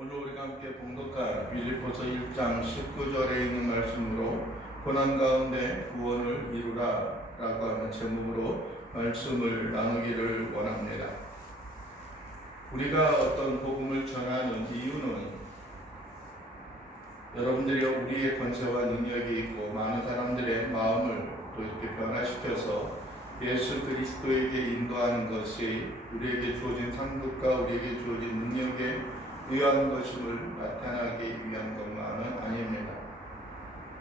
오늘 우리가 함께 봉독할 빌립보서 1장 19절에 있는 말씀으로 고난 가운데 구원을 이루라 라고 하는 제목으로 말씀을 나누기를 원합니다. 우리가 어떤 복음을 전하는 이유는 여러분들이 우리의 권세와 능력이 있고 많은 사람들의 마음을 또 이렇게 변화시켜서 예수 그리스도에게 인도하는 것이 우리에게 주어진 상급과 우리에게 주어진 능력에 의한 것임을 나타나기 위한 것만은 아닙니다.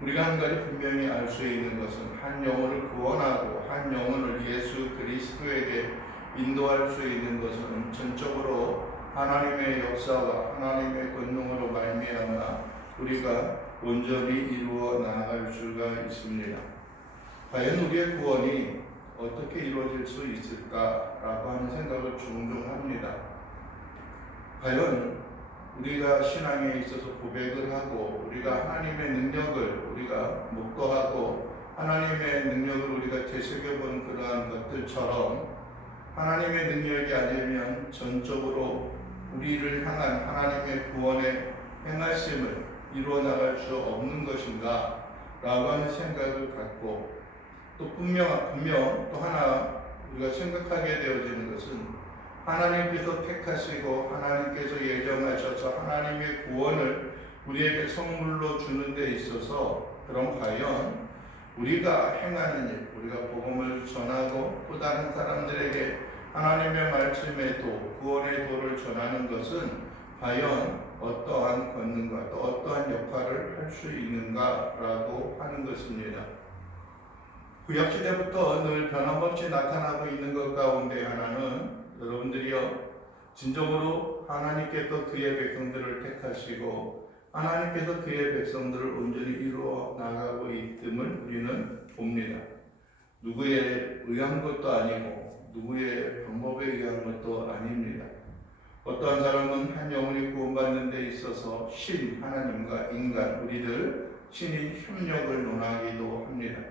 우리가 한 가지 분명히 알 수 있는 것은 한 영혼을 구원하고 한 영혼을 예수 그리스도에게 인도할 수 있는 것은 전적으로 하나님의 역사와 하나님의 권능으로 말미암아 우리가 온전히 이루어 나아갈 수가 있습니다. 과연 우리의 구원이 어떻게 이루어질 수 있을까라고 하는 생각을 종종 합니다. 과연 우리가 신앙에 있어서 고백을 하고 우리가 하나님의 능력을 우리가 묵도하고 하나님의 능력을 우리가 되새겨본 그러한 것들처럼 하나님의 능력이 아니면 전적으로 우리를 향한 하나님의 구원의 행하심을 이루어 나갈 수 없는 것인가 라고 하는 생각을 갖고 또 분명 또 하나 우리가 생각하게 되어지는 것은 하나님께서 택하시고 하나님께서 예정하셔서 하나님의 구원을 우리에게 선물로 주는 데 있어서 그럼 과연 우리가 행하는 일, 우리가 복음을 전하고 또 다른 사람들에게 하나님의 말씀의 도, 구원의 도를 전하는 것은 과연 어떠한 권능과 또 어떠한 역할을 할 수 있는가라고 하는 것입니다. 구약시대부터 늘 변함없이 나타나고 있는 것 가운데 하나는 여러분들이요 진정으로 하나님께서 그의 백성들을 택하시고 하나님께서 그의 백성들을 온전히 이루어 나가고 있음을 우리는 봅니다. 누구의 의한 것도 아니고 누구의 방법에 의한 것도 아닙니다. 어떠한 사람은 한 영혼이 구원받는 데 있어서 신 하나님과 인간 우리들 신인 협력을 논하기도 합니다.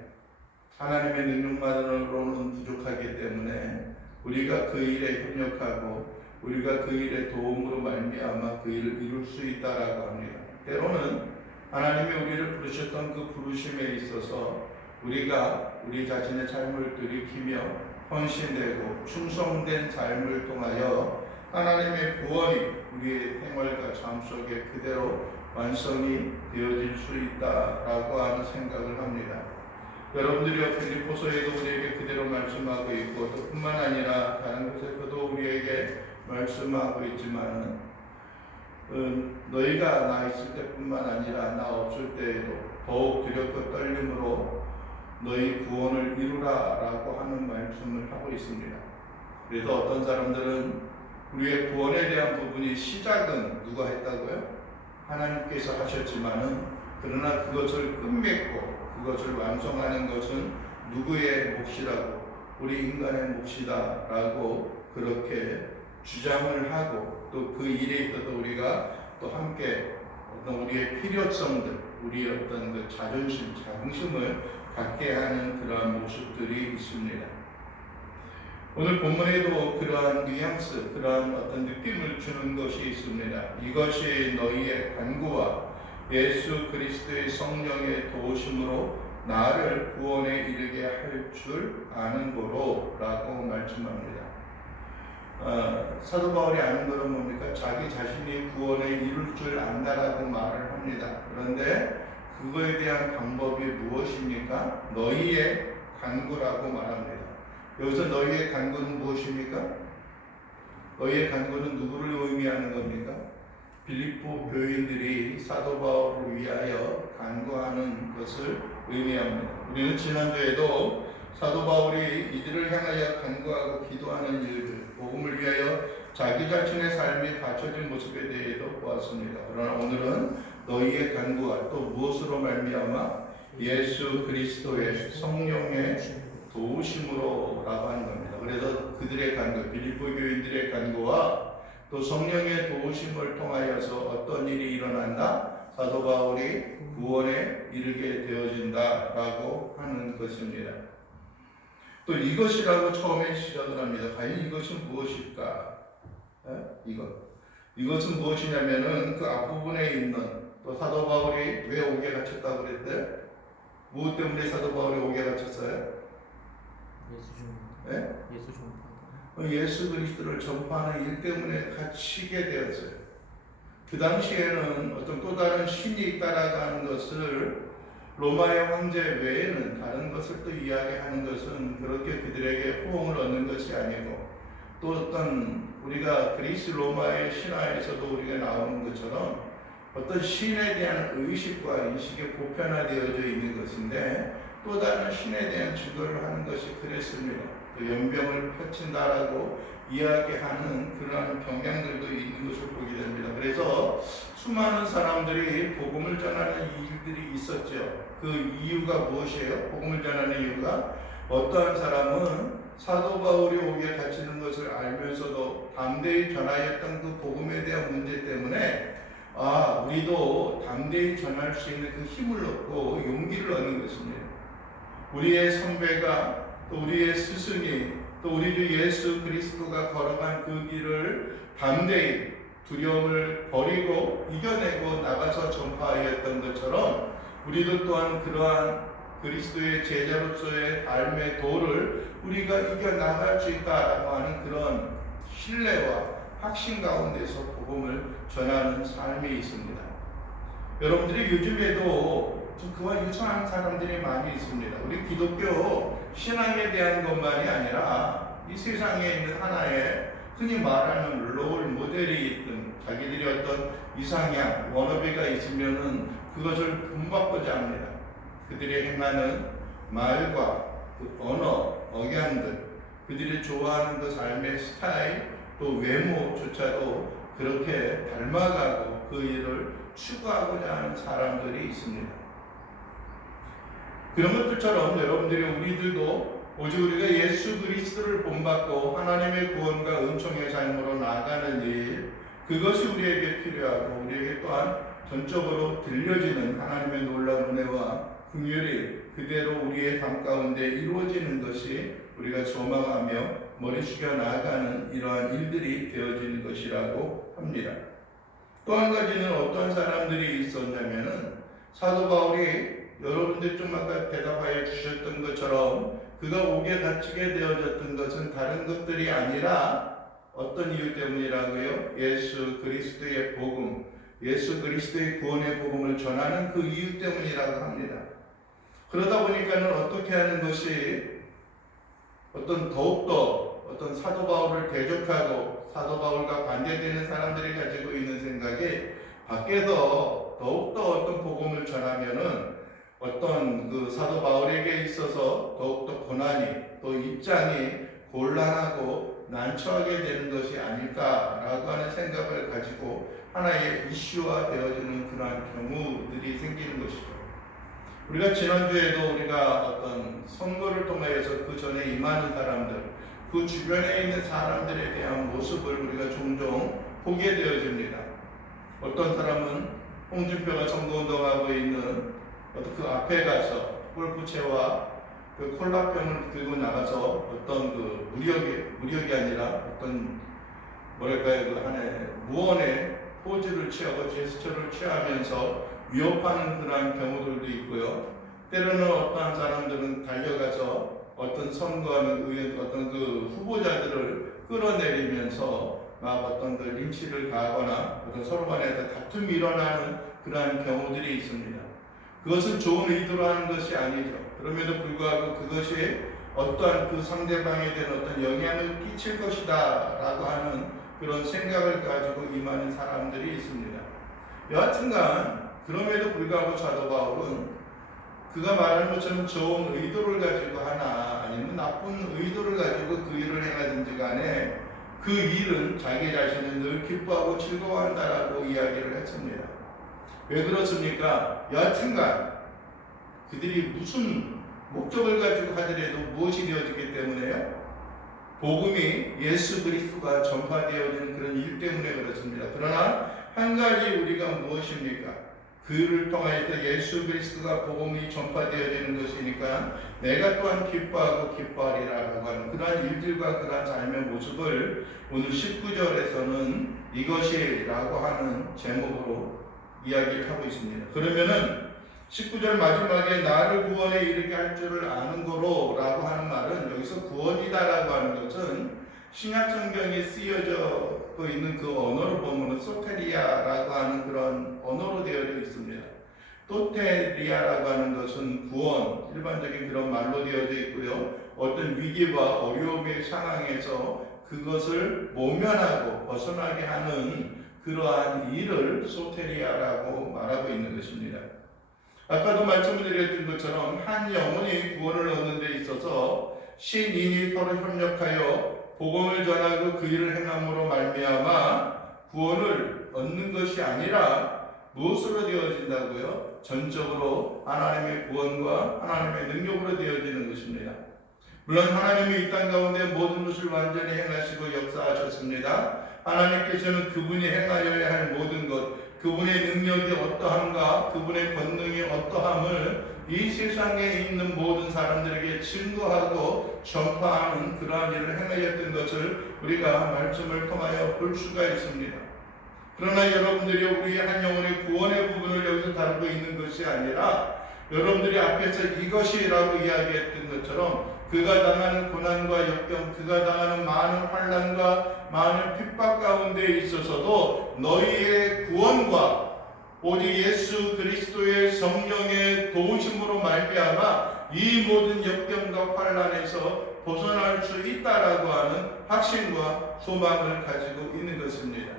하나님의 능력만으로는 부족하기 때문에 우리가 그 일에 협력하고 우리가 그 일의 도움으로 말미암아 그 일을 이룰 수 있다라고 합니다. 때로는 하나님이 우리를 부르셨던 그 부르심에 있어서 우리가 우리 자신의 삶을 들이키며 헌신되고 충성된 삶을 통하여 하나님의 구원이 우리의 생활과 삶 속에 그대로 완성이 되어질 수 있다라고 하는 생각을 합니다. 여러분들이 빌립보서에도 우리에게 그대로 말씀하고 있고 또 뿐만 아니라 다른 곳에서도 우리에게 말씀하고 있지만 너희가 나 있을 때뿐만 아니라 나 없을 때에도 더욱 두렵고 떨림으로 너희 구원을 이루라 라고 하는 말씀을 하고 있습니다. 그래서 어떤 사람들은 우리의 구원에 대한 부분이 시작은 누가 했다고요? 하나님께서 하셨지만은 그러나 그것을 끝맺고 그것을 완성하는 것은 누구의 몫이라고 우리 인간의 몫이다 라고 그렇게 주장을 하고 또 그 일에 있어서 우리가 또 함께 어떤 우리의 필요성들 우리의 어떤 그 자존심, 자긍심을 갖게 하는 그러한 모습들이 있습니다. 오늘 본문에도 그러한 뉘앙스, 그러한 어떤 느낌을 주는 것이 있습니다. 이것이 너희의 간구와 예수 그리스도의 성령의 도우심으로 나를 구원에 이르게 할 줄 아는 거로 라고 말씀합니다. 사도 바울이 아는 것은 뭡니까? 자기 자신이 구원에 이룰 줄 안다라고 말을 합니다. 그런데 그거에 대한 방법이 무엇입니까? 너희의 간구라고 말합니다. 여기서 너희의 간구는 무엇입니까? 너희의 간구는 누구를 의미하는 겁니까? 빌립보 교인들이 사도 바울을 위하여 간구하는 것을 의미합니다. 우리는 지난주에도 사도 바울이 이들을 향하여 간구하고 기도하는 일들, 복음을 위하여 자기 자신의 삶이 갖춰진 모습에 대해서 보았습니다. 그러나 오늘은 너희의 간구가 또 무엇으로 말미암아 예수 그리스도의 성령의 도우심으로 라고 하는 겁니다. 그래서 그들의 간구, 빌립보 교인들의 간구와 또 성령의 도우심을 통하여서 어떤 일이 일어난다? 사도 바울이 구원에 이르게 되어진다라고 하는 것입니다. 또 이것이라고 처음에 시작을 합니다. 과연 이것은 무엇일까? 이것. 이것은 무엇이냐면은 그 앞부분에 있는 또 사도 바울이 왜 옥에 갇혔다고 그랬대? 무엇 때문에 사도 바울이 옥에 갇혔어요? 예수 전파. 예수 그리스도를 전파하는 일 때문에 갇히게 되었어요. 그 당시에는 어떤 또 다른 신이 있다라고 하는 것을 로마의 황제 외에는 다른 것을 또 이야기하는 것은 그렇게 그들에게 호응을 얻는 것이 아니고, 또 어떤 우리가 그리스 로마의 신화에서도 우리가 나오는 것처럼 어떤 신에 대한 의식과 인식이 보편화되어져 있는 것인데, 또 다른 신에 대한 증거를 하는 것이 그랬습니다. 또 연병을 펼친다라고 이야기하는 그러한 경향들도 있는 것을 보게 됩니다. 그래서 수많은 사람들이 복음을 전하는 일들이 있었죠. 그 이유가 무엇이에요? 복음을 전하는 이유가 어떠한 사람은 사도 바울이 옥에 갇히는 것을 알면서도 담대히 전하였던 그 복음에 대한 문제 때문에 우리도 담대히 전할 수 있는 그 힘을 얻고 용기를 얻는 것입니다. 우리의 선배가 또 우리의 스승이 또 우리 주 예수 그리스도가 걸어간 그 길을 담대히 두려움을 버리고 이겨내고 나가서 전파하였던 것처럼 우리도 또한 그러한 그리스도의 제자로서의 삶의 도를 우리가 이겨나갈 수 있다라고 하는 그런 신뢰와 확신 가운데서 복음을 전하는 삶이 있습니다. 여러분들이 요즘에도 그와 유사한 사람들이 많이 있습니다. 우리 기독교 신앙에 대한 것만이 아니라 이 세상에 있는 하나의 흔히 말하는 롤 모델이 있든 자기들이 어떤 이상향, 워너비가 있으면은 그것을 본받고자 합니다. 그들이 행하는 말과 그 언어, 억양들, 그들이 좋아하는 그 삶의 스타일, 또 외모조차도 그렇게 닮아가고 그 일을 추구하고자 하는 사람들이 있습니다. 그런 것들처럼 여러분들이 우리들도 오직 우리가 예수 그리스도를 본받고 하나님의 구원과 은총의 삶으로 나아가는 일, 그것이 우리에게 필요하고 우리에게 또한 전적으로 들려지는 하나님의 놀라운 은혜와 긍휼이 그대로 우리의 삶 가운데 이루어지는 것이 우리가 소망하며 머리 숙여 나아가는 이러한 일들이 되어지는 것이라고 합니다. 또 한 가지는 어떤 사람들이 있었냐면은 사도 바울이 여러분들이 좀 아까 대답하여 주셨던 것처럼 그가 옥에 갇히게 되어졌던 것은 다른 것들이 아니라 어떤 이유 때문이라고요? 예수 그리스도의 복음, 예수 그리스도의 구원의 복음을 전하는 그 이유 때문이라고 합니다. 그러다 보니까는 어떻게 하는 것이 더욱더 어떤 사도 바울을 대적하고 사도 바울과 반대되는 사람들이 가지고 있는 생각이 밖에서 더욱더 어떤 복음을 전하면은 어떤 그 사도 바울에게 있어서 더욱더 고난이 또 입장이 곤란하고 난처하게 되는 것이 아닐까라고 하는 생각을 가지고 하나의 이슈화 되어지는 그러한 경우들이 생기는 것이죠. 우리가 지난주에도 우리가 어떤 선거를 통해서 그 전에 임하는 사람들, 그 주변에 있는 사람들에 대한 모습을 우리가 종종 보게 되어집니다. 어떤 사람은 홍준표가 선거운동하고 있는 그 앞에 가서 골프채와 그 콜라병을 들고 나가서 어떤 그 무력이 아니라 어떤 뭐랄까요, 그 하나의 무언의 포즈를 취하고 제스처를 취하면서 위협하는 그러한 경우들도 있고요. 때로는 어떠한 사람들은 달려가서 어떤 선거하는 의원, 어떤 그 후보자들을 끌어내리면서 막 어떤 그 린치를 가하거나 어떤 서로 간에 다툼이 일어나는 그러한 경우들이 있습니다. 그것은 좋은 의도로 하는 것이 아니죠. 그럼에도 불구하고 그것이 어떠한 그 상대방에 대한 어떤 영향을 끼칠 것이다 라고 하는 그런 생각을 가지고 임하는 사람들이 있습니다. 여하튼간 그럼에도 불구하고 사도 바울은 그가 말하는 것처럼 좋은 의도를 가지고 하나 아니면 나쁜 의도를 가지고 그 일을 행하든지 간에 그 일은 자기 자신을 늘 기뻐하고 즐거워한다라고 이야기를 했습니다. 왜 그렇습니까? 여하튼간 그들이 무슨 목적을 가지고 하더라도 무엇이 되어지기 때문에요? 복음이 예수 그리스도가 전파되어지는 그런 일 때문에 그렇습니다. 그러나 한 가지 우리가 무엇입니까? 그를 통하여서 예수 그리스도가 복음이 전파되어지는 것이니까 내가 또한 기뻐하고 기뻐하리라고 하는 그러한 일들과 그러한 삶의 모습을 오늘 19절에서는 이것이라고 하는 제목으로 이야기를 하고 있습니다. 그러면은 19절 마지막에 나를 구원에 이르게 할 줄을 아는 거로 라고 하는 말은, 여기서 구원이다라고 하는 것은 신약 성경에 쓰여져 있는 그 언어를 보면 소테리아라고 하는 그런 언어로 되어져 있습니다. 소테리아라고 하는 것은 구원, 일반적인 그런 말로 되어져 있고요. 어떤 위기와 어려움의 상황에서 그것을 모면하고 벗어나게 하는 그러한 일을 소테리아라고 말하고 있는 것입니다. 아까도 말씀을 드렸던 것처럼 한 영혼이 구원을 얻는 데 있어서 신인이 서로 협력하여 복음을 전하고 그 일을 행함으로 말미암아 구원을 얻는 것이 아니라 무엇으로 되어진다고요? 전적으로 하나님의 구원과 하나님의 능력으로 되어지는 것입니다. 물론 하나님이 이 땅 가운데 모든 것을 완전히 행하시고 역사하셨습니다. 하나님께서는 그분이 행하여야 할 모든 것, 그분의 능력이 어떠함과 그분의 권능이 어떠함을 이 세상에 있는 모든 사람들에게 증거하고 전파하는 그러한 일을 행하였던 것을 우리가 말씀을 통하여 볼 수가 있습니다. 그러나 여러분들이 우리의 한 영혼의 구원의 부분을 여기서 다루고 있는 것이 아니라, 여러분들이 앞에서 이것이라고 이야기했던 것처럼 그가 당하는 고난과 역경, 그가 당하는 많은 환난과 많은 핍박 가운데 있어서도 너희의 구원과 오직 예수 그리스도의 성령의 도우심으로 말미암아 이 모든 역경과 환난에서 벗어날 수 있다라고 하는 확신과 소망을 가지고 있는 것입니다.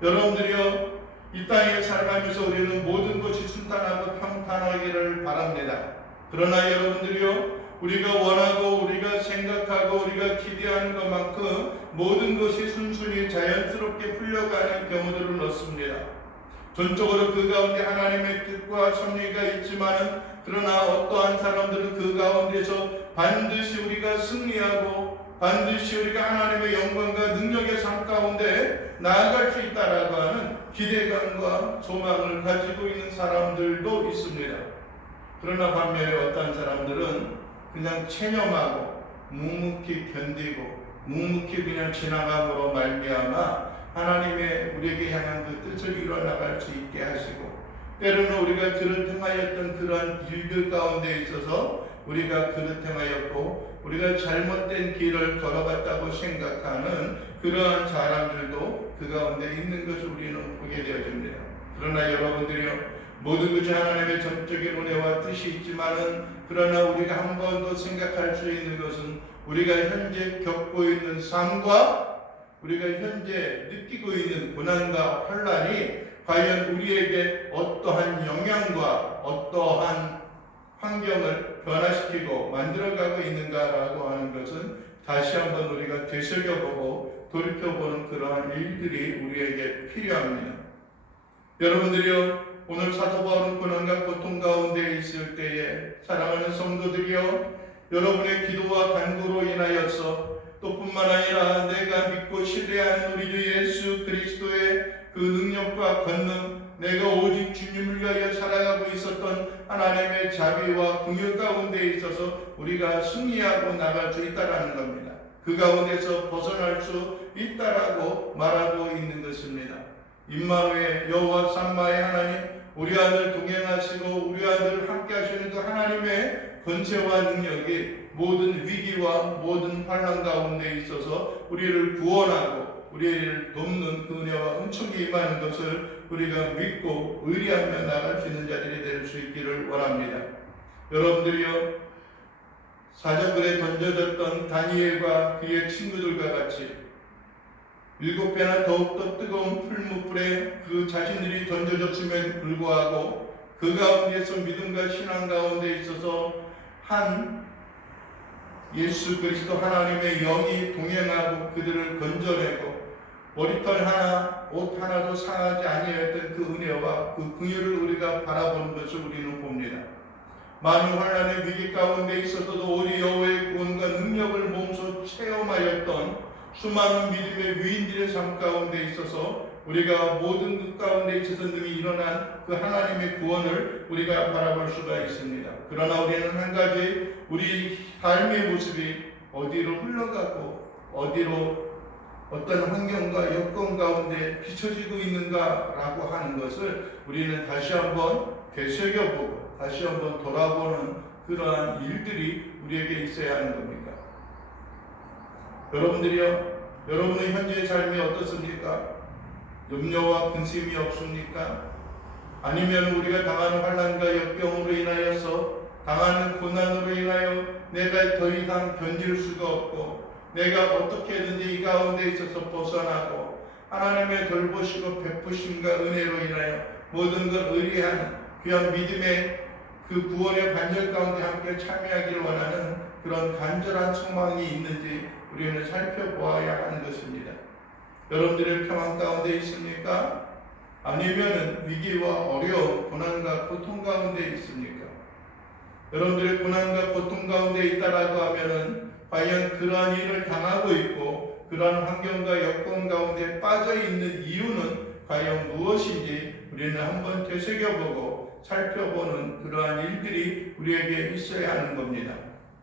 여러분들이요, 이 땅에 살아가면서 우리는 모든 것이 순탄하고 평탄하기를 바랍니다. 그러나 여러분들이요, 우리가 원하고 우리가 생각하고 우리가 기대하는 것만큼 모든 것이 순순히 자연스럽게 풀려가는 경우들은 없습니다. 전적으로 그 가운데 하나님의 뜻과 섭리가 있지만은, 그러나 어떠한 사람들은 그 가운데서 반드시 우리가 승리하고 반드시 우리가 하나님의 영광과 능력의 삶 가운데 나아갈 수 있다라고 하는 기대감과 소망을 가지고 있는 사람들도 있습니다. 그러나 반면에 어떤 사람들은 그냥 체념하고 묵묵히 견디고 묵묵히 그냥 지나감으로 말미암아 하나님의 우리에게 향한 그 뜻을 이뤄나갈 수 있게 하시고, 때로는 우리가 그릇행하였던 그러한 길들 가운데 있어서 우리가 그릇행하였고 우리가 잘못된 길을 걸어갔다고 생각하는 그러한 사람들도 그 가운데 있는 것을 우리는 보게 되어집니다. 그러나 여러분들이요, 모든 것이 하나님의 전적인 은혜와 뜻이 있지만은, 그러나 우리가 한 번 더 생각할 수 있는 것은 우리가 현재 겪고 있는 삶과 우리가 현재 느끼고 있는 고난과 환난이 과연 우리에게 어떠한 영향과 어떠한 환경을 변화시키고 만들어가고 있는가라고 하는 것은 다시 한번 우리가 되새겨보고 돌이켜보는 그러한 일들이 우리에게 필요합니다. 여러분들이요, 오늘 사도 바울은 고난과 고통 가운데 있을 때에 사랑하는 성도들이여, 여러분의 기도와 간구로 인하여서 또 뿐만 아니라 내가 믿고 신뢰하는 우리 주 예수 그리스도의 그 능력과 권능, 내가 오직 주님을 위하여 살아가고 있었던 하나님의 자비와 긍휼 가운데 있어서 우리가 승리하고 나갈 수 있다라는 겁니다. 그 가운데서 벗어날 수 있다라고 말하고 있는 것입니다. 임마누엘 여호와 삼마의 하나님, 우리 아들 동행하시고 우리 아들 함께 하시는 그 하나님의 권세와 능력이 모든 위기와 모든 환난 가운데 있어서 우리를 구원하고 우리를 돕는 그 은혜와 은총이 임하는 것을 우리가 믿고 의리하며 나갈 수 있는 자들이 될 수 있기를 원합니다. 여러분들이요, 사자굴에 던져졌던 다니엘과 그의 친구들과 같이 7배나 더욱더 뜨거운 풀무불에 그 자신들이 던져졌음에도 불구하고 그 가운데서 믿음과 신앙 가운데 있어서 한 예수 그리스도 하나님의 영이 동행하고 그들을 건져내고 머리털 하나, 옷 하나도 상하지 아니하였던 그 은혜와 그 긍휼을 우리가 바라보는 것을 우리는 봅니다. 많은 환난의 위기 가운데 있어서도 우리 여호와의 구원과 능력을 몸소 체험하였던 수많은 믿음의 위인들의 삶 가운데 있어서 우리가 모든 것 가운데 있어서 능히 일어난 그 하나님의 구원을 우리가 바라볼 수가 있습니다. 그러나 우리는 한 가지, 우리 삶의 모습이 어디로 흘러가고 어디로 어떤 환경과 여건 가운데 비춰지고 있는가라고 하는 것을 우리는 다시 한번 되새겨보고 다시 한번 돌아보는 그러한 일들이 우리에게 있어야 하는 겁니다. 여러분의 현재의 삶이 어떻습니까? 염려와 근심이 없습니까? 아니면 우리가 당하는 환난과 역경으로 인하여서 당하는 고난으로 인하여 내가 더 이상 견딜 수가 없고 내가 어떻게든지 이 가운데 있어서 벗어나고 하나님의 돌보시고 베푸심과 은혜로 인하여 모든 걸 의리하는 귀한 믿음의 그 구원의 반절 가운데 함께 참여하기를 원하는 그런 간절한 소망이 있는지 우리는 살펴보아야 하는 것입니다. 여러분들의 평안 가운데 있습니까? 아니면 위기와 어려움, 고난과 고통 가운데 있습니까? 여러분들의 고난과 고통 가운데 있다라고 하면은 과연 그러한 일을 당하고 있고 그러한 환경과 여건 가운데 빠져 있는 이유는 과연 무엇인지 우리는 한번 되새겨보고 살펴보는 그러한 일들이 우리에게 있어야 하는 겁니다.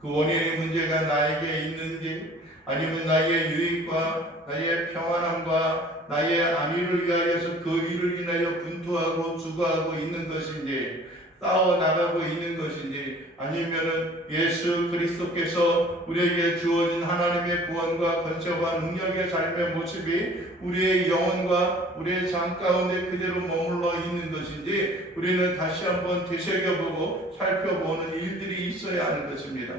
그 원인의 문제가 나에게 있는지 아니면 나의 유익과 나의 평안함과 나의 안위를 위하여서 그 일을 인하여 분투하고 주거하고 있는 것인지 싸워 나가고 있는 것인지 아니면은 예수 그리스도께서 우리에게 주어진 하나님의 구원과 권세와 능력의 삶의 모습이 우리의 영혼과 우리의 삶 가운데 그대로 머물러 있는 것인지 우리는 다시 한번 되새겨보고 살펴보는 일들이 있어야 하는 것입니다.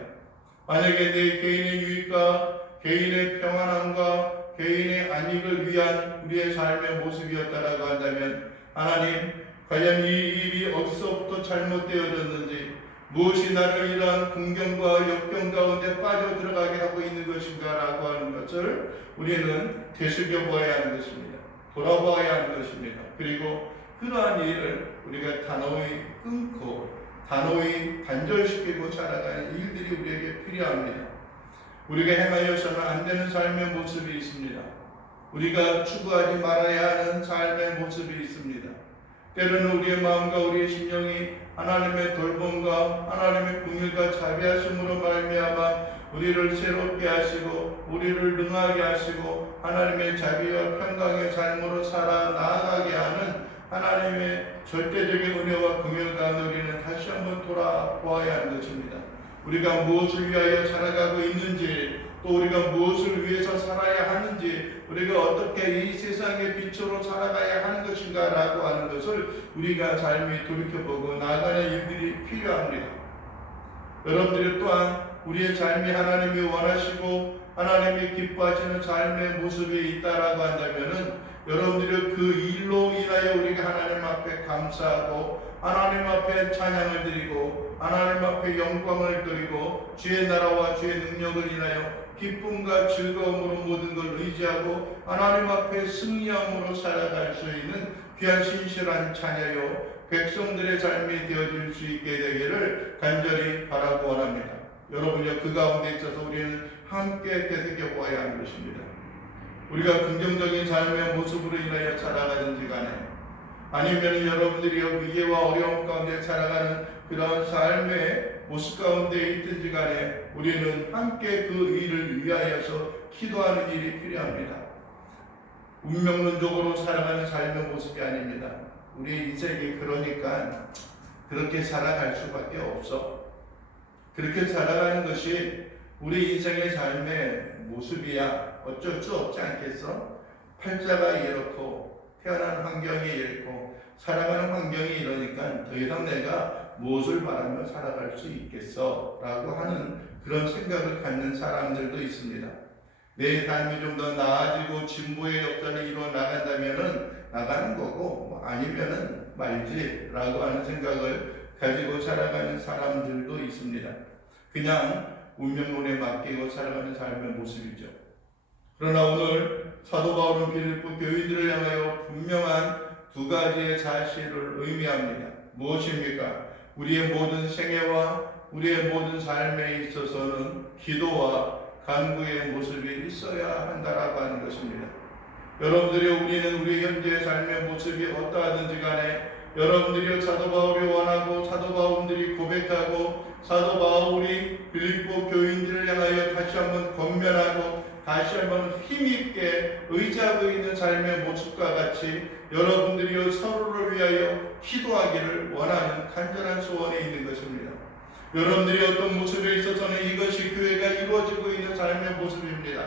만약에 내 개인의 유익과 개인의 평안함과 개인의 안익을 위한 우리의 삶의 모습이었다라고 한다면 하나님 과연 이 일이 어디서부터 잘못되어졌는지 무엇이 나를 이러한 궁경과 역경 가운데 빠져 들어가게 하고 있는 것인가 라고 하는 것을 우리는 되새겨보아야 하는 것입니다. 돌아보아야 하는 것입니다. 그리고 그러한 일을 우리가 단호히 끊고 단호히 단절시키고 살아가는 일들이 우리에게 필요합니다. 우리가 행하여서는 안 되는 삶의 모습이 있습니다. 우리가 추구하지 말아야 하는 삶의 모습이 있습니다. 때로는 우리의 마음과 우리의 심령이 하나님의 돌봄과 하나님의 긍휼과 자비하심으로 말미암아 우리를 새롭게 하시고 우리를 능하게 하시고 하나님의 자비와 평강의 삶으로 살아 나아가게 하는 하나님의 절대적인 은혜와 긍휼 가운데 우리는 다시 한번 돌아보아야 하는 것입니다. 우리가 무엇을 위하여 살아가고 있는지 또 우리가 무엇을 위해서 살아야 하는지 우리가 어떻게 이 세상의 빛으로 살아가야 하는 것인가 라고 하는 것을 우리가 삶이 돌이켜보고 나아가는 일들이 필요합니다. 여러분들이 또한 우리의 삶이 하나님이 원하시고 하나님이 기뻐하시는 삶의 모습이 있다라고 한다면은 여러분들이 그 일로 인하여 우리가 하나님 앞에 감사하고 하나님 앞에 찬양을 드리고 하나님 앞에 영광을 드리고 주의 나라와 주의 능력을 인하여 기쁨과 즐거움으로 모든 걸 의지하고 하나님 앞에 승리함으로 살아갈 수 있는 귀한 신실한 자녀요 백성들의 삶이 되어질 수 있게 되기를 간절히 바라고 원합니다. 여러분이 그 가운데 있어서 우리는 함께 되새겨보아야 하는 것입니다. 우리가 긍정적인 삶의 모습으로 인하여 살아가든지 간에 아니면 여러분들이 위기와 어려움 가운데 살아가는 그런 삶의 모습 가운데 있든지 간에 우리는 함께 그 일을 위하여서 기도하는 일이 필요합니다. 운명론적으로 살아가는 삶의 모습이 아닙니다. 우리 인생이 그러니까 그렇게 살아갈 수밖에 없어. 그렇게 살아가는 것이 우리 인생의 삶의 모습이야. 어쩔 수 없지 않겠어? 팔자가 이렇고 태어난 환경이 이렇고 살아가는 환경이 이러니까 더 이상 내가 무엇을 바라며 살아갈 수 있겠어? 라고 하는 그런 생각을 갖는 사람들도 있습니다. 내 삶이 좀 더 나아지고 진보의 역사를 이루어 나간다면은 나가는 거고 아니면은 말지 라고 하는 생각을 가지고 살아가는 사람들도 있습니다. 그냥 운명론에 맡기고 살아가는 삶의 모습이죠. 그러나 오늘 사도 바울은 빌립보 교인들을 향하여 분명한 두 가지의 사실을 의미합니다. 무엇입니까? 우리의 모든 생애와 우리의 모든 삶에 있어서는 기도와 간구의 모습이 있어야 한다라고 하는 것입니다. 여러분들이 우리는 우리 현재의 삶의 모습이 어떠하든지 간에 여러분들이 사도 바울이 원하고 사도 바울들이 고백하고 사도 바울이 빌립보 교인들을 향하여 다시 한번 권면하고 다시 한번 힘있게 의지하고 있는 삶의 모습과 같이 여러분들이 서로를 위하여 기도하기를 원하는 간절한 소원이 있는 것입니다. 여러분들이 어떤 모습에 있어서는 이것이 교회가 이루어지고 있는 삶의 모습입니다.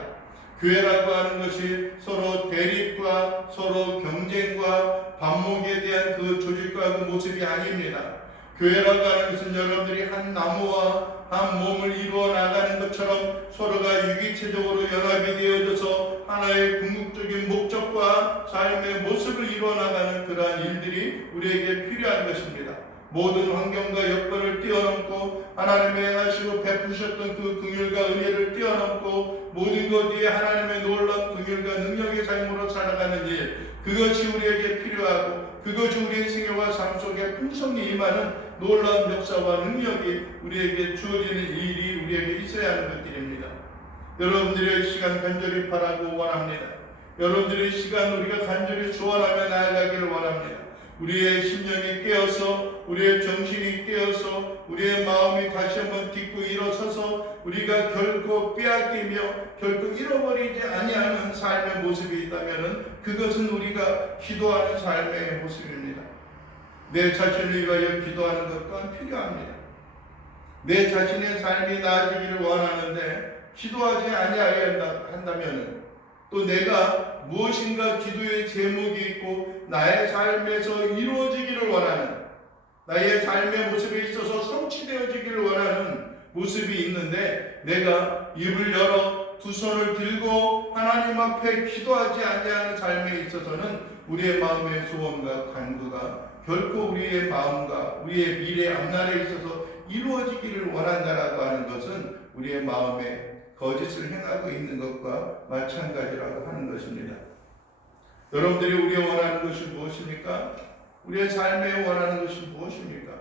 교회라고 하는 것이 서로 대립과 서로 경쟁과 반목에 대한 그 조직과 그 모습이 아닙니다. 교회라고 하는 것은 여러분들이 한 나무와 한 몸을 이루어 나가는 것처럼 서로가 유기체적으로 연합이 되어져서 하나의 궁극적인 목적과 삶의 모습을 이루어 나가는 그러한 일들이 우리에게 필요한 것입니다. 모든 환경과 여건을 뛰어넘고 하나님의 행하시고 베푸셨던 그 긍휼과 은혜를 뛰어넘고 모든 것 위에 하나님의 놀라운 긍휼과 능력의 삶으로 살아가는 일, 그것이 우리에게 필요하고 그것이 우리의 생애와 삶 속에 풍성히 임하는 놀라운 역사와 능력이 우리에게 주어지는 일이 우리에게 있어야 하는 것들입니다. 여러분들의 시간 간절히 바라고 원합니다. 여러분들의 시간 우리가 간절히 소원하며 나아가기를 원합니다. 우리의 심령이 깨어서 우리의 정신이 깨어서 우리의 마음이 다시 한번 딛고 일어서서 우리가 결코 빼앗기며 결코 잃어버리지 아니하는 삶의 모습이 있다면 그것은 우리가 기도하는 삶의 모습입니다. 내 자신을 위하여 기도하는 것 또한 필요합니다. 내 자신의 삶이 나아지기를 원하는데 기도하지 아니하여 한다면 또 내가 무엇인가 기도의 제목이 있고 나의 삶에서 이루어지기를 원하는 나의 삶의 모습에 있어서 성취되어지기를 원하는 모습이 있는데 내가 입을 열어 두 손을 들고 하나님 앞에 기도하지 아니하는 삶에 있어서는 우리의 마음의 소원과 간구가 결코 우리의 마음과 우리의 미래 앞날에 있어서 이루어지기를 원한다라고 하는 것은 우리의 마음에 거짓을 행하고 있는 것과 마찬가지라고 하는 것입니다. 여러분들이 우리가 원하는 것이 무엇입니까? 우리의 삶에 원하는 것이 무엇입니까?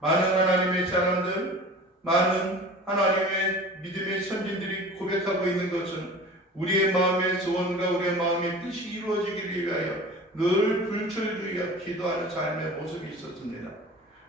많은 하나님의 사람들, 많은 하나님의 믿음의 선진들이 고백하고 있는 것은 우리의 마음의 소원과 우리의 마음의 뜻이 이루어지기를 위하여 늘 불철주의하 기도하는 삶의 모습이 있었습니다.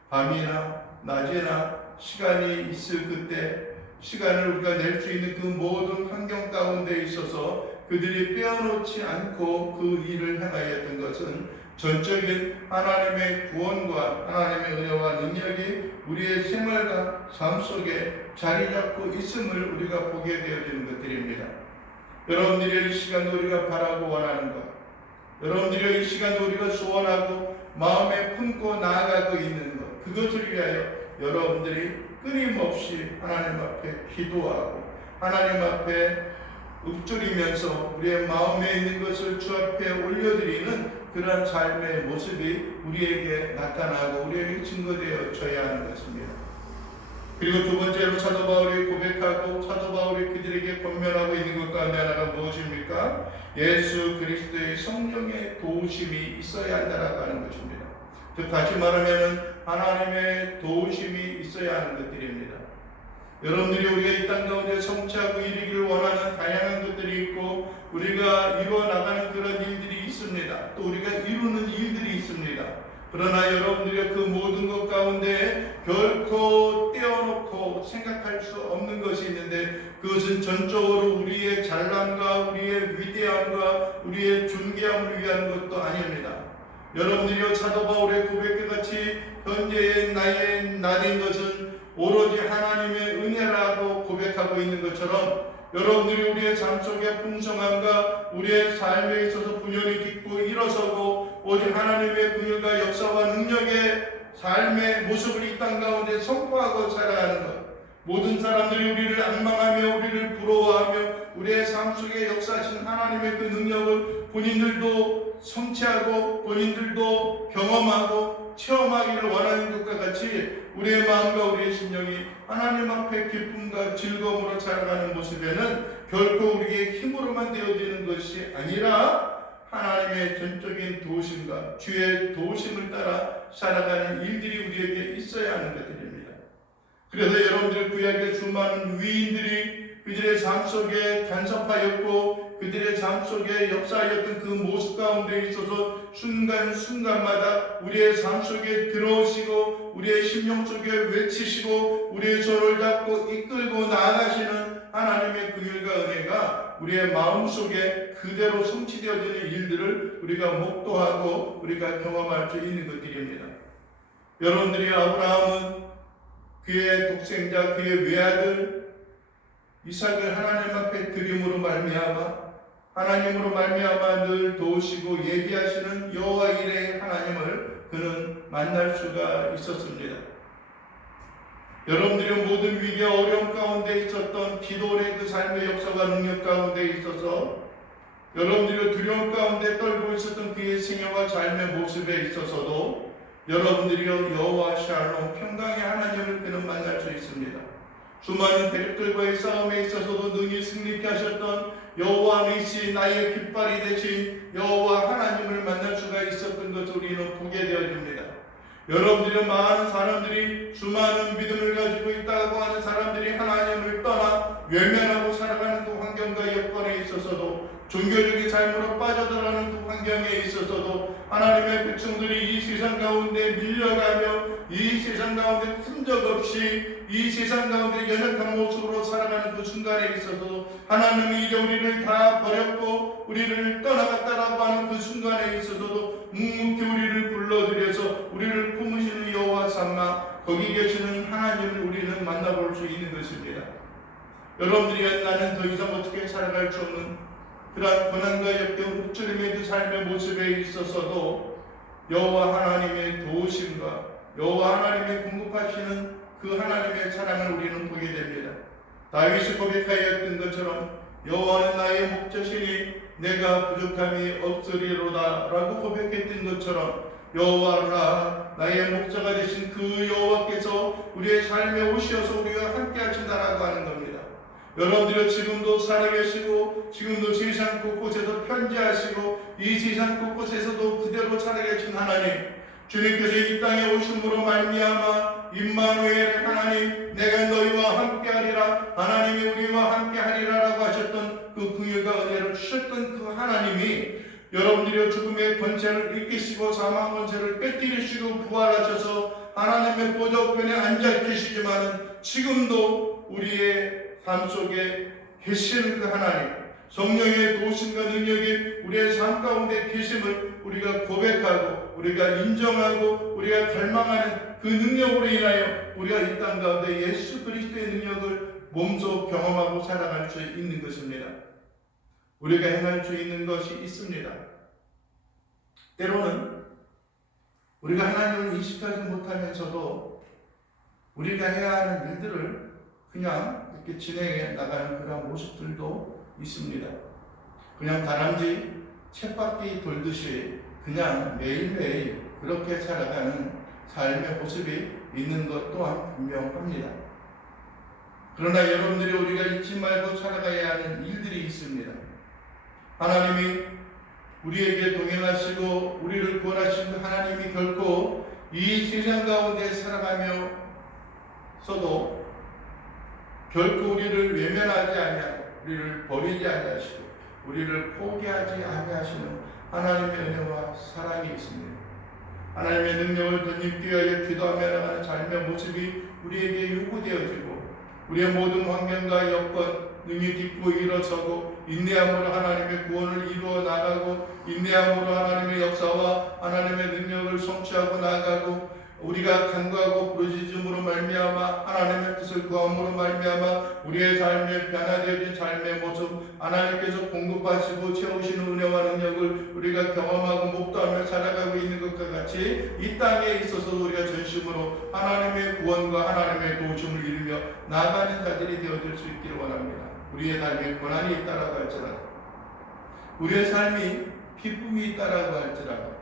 밤이나 낮이나 시간이 있을 그때 시간을 우리가 낼 수 있는 그 모든 환경 가운데 있어서 그들이 빼어놓지 않고 그 일을 행하였던 것은 전적인 하나님의 구원과 하나님의 은혜와 능력이 우리의 생활과 삶 속에 자리 잡고 있음을 우리가 보게 되어지는 것들입니다. 여러분들의 이 시간도 우리가 바라고 원하는 것, 여러분들의 이 시간도 우리가 소원하고 마음에 품고 나아가고 있는 것, 그것을 위하여 여러분들이 끊임없이 하나님 앞에 기도하고 하나님 앞에 읊조리면서 우리의 마음에 있는 것을 주 앞에 올려드리는 그러한 삶의 모습이 우리에게 나타나고 우리에게 증거되어져야 하는 것입니다. 그리고 두 번째로 사도 바울이 고백하고 사도 바울이 그들에게 권면하고 있는 것 가운데 하나가 무엇입니까? 예수 그리스도의 성령의 도우심이 있어야 한다라고 하는 것입니다. 즉 다시 말하면 하나님의 도우심이 있어야 하는 것들입니다. 여러분들이 우리가 이 땅 가운데 성취하고 이루기를 원하는 다양한 것들이 있고 우리가 이루어 나가는 그런 일들이 있습니다. 또 우리가 이루는 일들이 있습니다. 그러나 여러분들이 그 모든 것 가운데 결코 떼어놓고 생각할 수 없는 것이 있는데 그것은 전적으로 우리의 잘남과 우리의 위대함과 우리의 존귀함을 위한 것도 아닙니다. 여러분들이 사도 바울의 고백과 같이 현재의 나의 나된 것은 오로지 하나님의 은혜라고 고백하고 있는 것처럼 여러분들이 우리의 삶 속의 풍성함과 우리의 삶에 있어서 분연히 딛고 일어서고 오직 하나님의 긍휼과 역사와 능력의 삶의 모습을 이 땅 가운데 선포하고 살아가는 것, 모든 사람들이 우리를 앙망하며 우리를 부러워하며 우리의 삶 속에 역사하신 하나님의 그 능력을 본인들도 성취하고 본인들도 경험하고 체험하기를 원하는 것과 같이 우리의 마음과 우리의 심령이 하나님 앞에 기쁨과 즐거움으로 살아가는 모습에는 결코 우리의 힘으로만 되어지는 것이 아니라 하나님의 전적인 도우심과 주의 도우심을 따라 살아가는 일들이 우리에게 있어야 하는 것들입니다. 그래서 여러분들의 구약의 수많은 위인들이 그들의 삶 속에 간섭하였고 그들의 삶 속에 역사하였던 그 모습 가운데 있어서 순간순간마다 우리의 삶 속에 들어오시고 우리의 심령 속에 외치시고 우리의 손을 잡고 이끌고 나아가시는 하나님의 긍휼과 은혜가 우리의 마음속에 그대로 성취되어지는 일들을 우리가 목도하고 우리가 경험할 수 있는 것들입니다. 여러분들이 아브라함은 그의 독생자 그의 외아들 이삭을 하나님 앞에 드림으로 말미암아 하나님으로 말미암아 늘 도우시고 예비하시는 여호와 이레의 하나님을 그는 만날 수가 있었습니다. 여러분들의 모든 위기와 어려움 가운데 있었던 기도의 그 삶의 역사와 능력 가운데 있어서 여러분들이 두려움 가운데 떨고 있었던 그의 생애와 삶의 모습에 있어서도 여러분들이 여호와 샬롬 평강의 하나님을 그는 만날 수 있습니다. 수많은 대적들과의 싸움에 있어서도 능히 승리케 하셨던 여호와 니시 나의 깃발이 되신 여호와 하나님을 만날 수가 있었던 것을 우리는 보게 되어집니다. 여러분들이 많은 사람들이 수많은 믿음을 가지고 있다고 하는 사람들이 하나님을 떠나 외면하고 살아가는 그 환경과 여건에 있어서도 종교적인 삶으로 빠져들어가는 그 환경에 있어서도 하나님의 백성들이 이 세상 가운데 밀려가며 이 세상 가운데 흔적 없이 이 세상 가운데 연약한 모습으로 살아가는 그 순간에 있어서도 하나님이 이제 우리를 다 버렸고 우리를 떠나갔다라고 하는 그 순간에 있어서도 묵묵히 우리를 불러들여서 우리를 품으시는 여호와 삼마 거기 계시는 하나님을 우리는 만나볼 수 있는 것입니다. 여러분들이 나는 더 이상 어떻게 살아갈 수 없는 그러한 고난과 역경 흑주림의 그 삶의 모습에 있어서도 여호와 하나님의 도우심과 여호와 하나님의 공급하시는 그 하나님의 사랑을 우리는 보게 됩니다. 다윗이 고백하였던 것처럼 여호와는 나의 목자시니 내가 부족함이 없으리로다 라고 고백했던 것처럼 여호와라 나의 목자가 되신 그 여호와께서 우리의 삶에 오셔서 우리와 함께 하신다라고 하는 겁니다. 여러분들이 지금도 살아계시고 지금도 세상 곳곳에서 편지하시고 이 세상 곳곳에서도 그대로 살아계신 하나님, 주님께서 이 땅에 오심으로 말미암아 임마누엘 하나님 내가 너희와 함께하리라 하나님이 우리와 함께하리라라고 하셨던 그 긍휼과 은혜를 주셨던 그 하나님이 여러분들이 죽음의 권세를 이기시고 사망 권세를 빼뜨리시고 부활하셔서 하나님의 보좌 우편에 앉아 계시지만은 지금도 우리의 삶 속에 계시는 그 하나님, 성령의 도우심과 능력이 우리의 삶 가운데 계심을 우리가 고백하고 우리가 인정하고 우리가 갈망하는 그 능력으로 인하여 우리가 이 땅 가운데 예수 그리스도의 능력을 몸소 경험하고 살아갈 수 있는 것입니다. 우리가 행할 수 있는 것이 있습니다. 때로는 우리가 하나님을 인식하지 못하면서도 우리가 해야 하는 일들을 그냥 이렇게 진행해 나가는 그런 모습들도 있습니다. 그냥 다람쥐 쳇바퀴 돌듯이 그냥 매일매일 그렇게 살아가는 삶의 모습이 있는 것 또한 분명합니다. 그러나 여러분들이 우리가 잊지 말고 살아가야 하는 일들이 있습니다. 하나님이 우리에게 동행하시고 우리를 구원하신 하나님이 결코 이 세상 가운데 살아가면서도 결코 우리를 외면하지 아니하고 우리를 버리지 아니하시고 우리를 포기하지 아니하시는 하나님의 은혜와 사랑이 있습니다. 하나님의 능력을 덧입기 위하여 기도하며 나가는 삶의 모습이 우리에게 요구되어지고 우리의 모든 환경과 여건 능히 딛고 일어서고 인내함으로 하나님의 구원을 이루어 나가고 인내함으로 하나님의 역사와 하나님의 능력을 성취하고 나가고 우리가 간구하고 부르짖음으로 말미암아 하나님의 뜻을 구함으로 말미암아 우리의 삶에 변화되어진 삶의 모습 하나님께서 공급하시고 채우시는 은혜와 능력을 우리가 경험하고 목도하며 살아가고 있는 것과 같이 이 땅에 있어서도 우리가 전심으로 하나님의 구원과 하나님의 도우심을 이루며 나아가는 자들이 되어질 수 있기를 원합니다. 우리의 삶에 고난이 있다라고 할지라도 우리의 삶이 기쁨이 있다라고 할지라도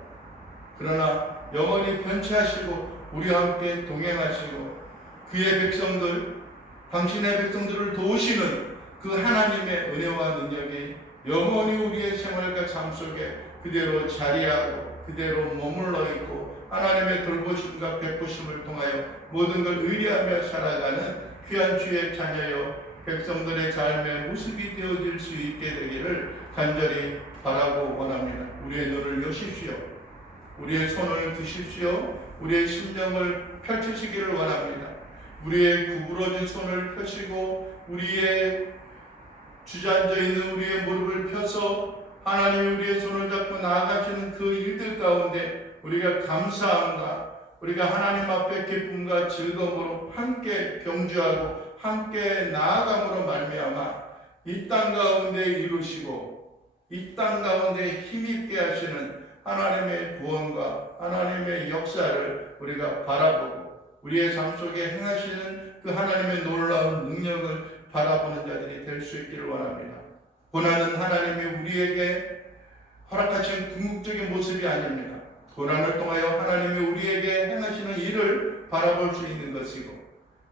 그러나 영원히 편치하시고 우리와 함께 동행하시고 그의 백성들 당신의 백성들을 도우시는 그 하나님의 은혜와 능력이 영원히 우리의 생활과 삶 속에 그대로 자리하고 그대로 머물러 있고 하나님의 돌보심과 베푸심을 통하여 모든 걸 의뢰하며 살아가는 귀한 주의 자녀여 백성들의 삶의 모습이 되어질 수 있게 되기를 간절히 바라고 원합니다. 우리의 눈을 여십시오. 우리의 손을 드십시오. 우리의 심령을 펼치시기를 원합니다. 우리의 구부러진 손을 펴시고 우리의 주저앉아 있는 우리의 무릎을 펴서 하나님이 우리의 손을 잡고 나아가시는 그 일들 가운데 우리가 감사함과 우리가 하나님 앞에 기쁨과 즐거움으로 함께 경주하고 함께 나아감으로 말미암아 이 땅 가운데 이루시고 이 땅 가운데 힘있게 하시는 하나님의 구원과 하나님의 역사를 우리가 바라보고 우리의 삶 속에 행하시는 그 하나님의 놀라운 능력을 바라보는 자들이 될 수 있기를 원합니다. 고난은 하나님이 우리에게 허락하신 궁극적인 모습이 아닙니다. 고난을 통하여 하나님이 우리에게 행하시는 일을 바라볼 수 있는 것이고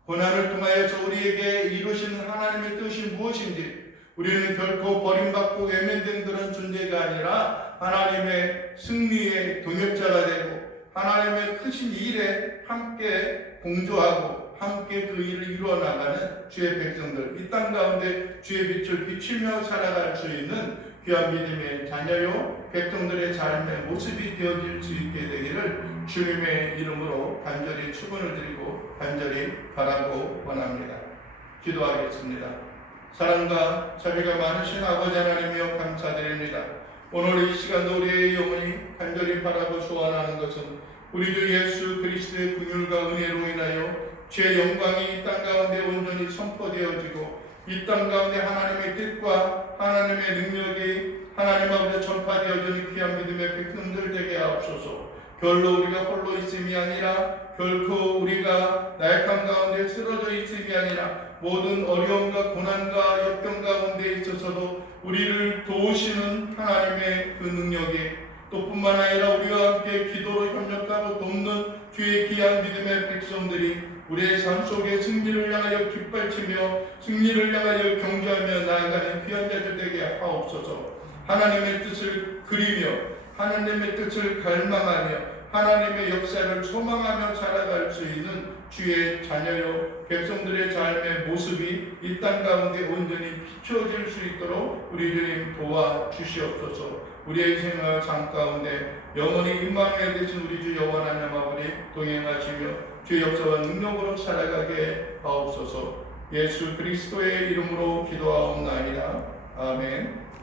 고난을 통하여서 우리에게 이루시는 하나님의 뜻이 무엇인지 우리는 결코 버림받고 외면된 그런 존재가 아니라 하나님의 승리의 동역자가 되고 하나님의 크신 일에 함께 공조하고 함께 그 일을 이루어 나가는 주의 백성들, 이 땅 가운데 주의 빛을 비추며 살아갈 수 있는 귀한 믿음의 자녀요 백성들의 삶의 모습이 되어질 수 있게 되기를 주님의 이름으로 간절히 축원을 드리고 간절히 바라고 원합니다. 기도하겠습니다. 사랑과 자비가 많으신 아버지 하나님이여 감사드립니다. 오늘 이 시간도 우리의 영혼이 간절히 바라고 소원하는 것은 우리 주 예수 그리스도의 긍휼과 은혜로 인하여 주의 영광이 이 땅 가운데 온전히 선포되어지고 이 땅 가운데 하나님의 뜻과 하나님의 능력이 하나님 앞에 전파되어지는 귀한 믿음의 백성들 되게 하옵소서. 결로 우리가 홀로 있음이 아니라 결코 우리가 나약함 가운데 쓰러져 있음이 아니라 모든 어려움과 고난과 역경 가운데 있어서도 우리를 도우시는 하나님의 그 능력이 또 뿐만 아니라 우리와 함께 기도로 협력하고 돕는 주의 귀한 믿음의 백성들이 우리의 삶 속에 승리를 향하여 깃발치며 승리를 향하여 경주하며 나아가는 귀한 자들 되게 하옵소서. 하나님의 뜻을 그리며 하나님의 뜻을 갈망하며 하나님의 역사를 소망하며 살아갈 수 있는 주의 자녀요 백성들의 삶의 모습이 이 땅 가운데 온전히 비추어질 수 있도록 우리 주님 도와주시옵소서. 우리의 생활 삶 가운데 영원히 임마누엘 되신 우리 주 여호와 하나님 아버지 동행하시며 주의 역사와 능력으로 살아가게 하옵소서. 예수 그리스도의 이름으로 기도하옵나이다. 아멘.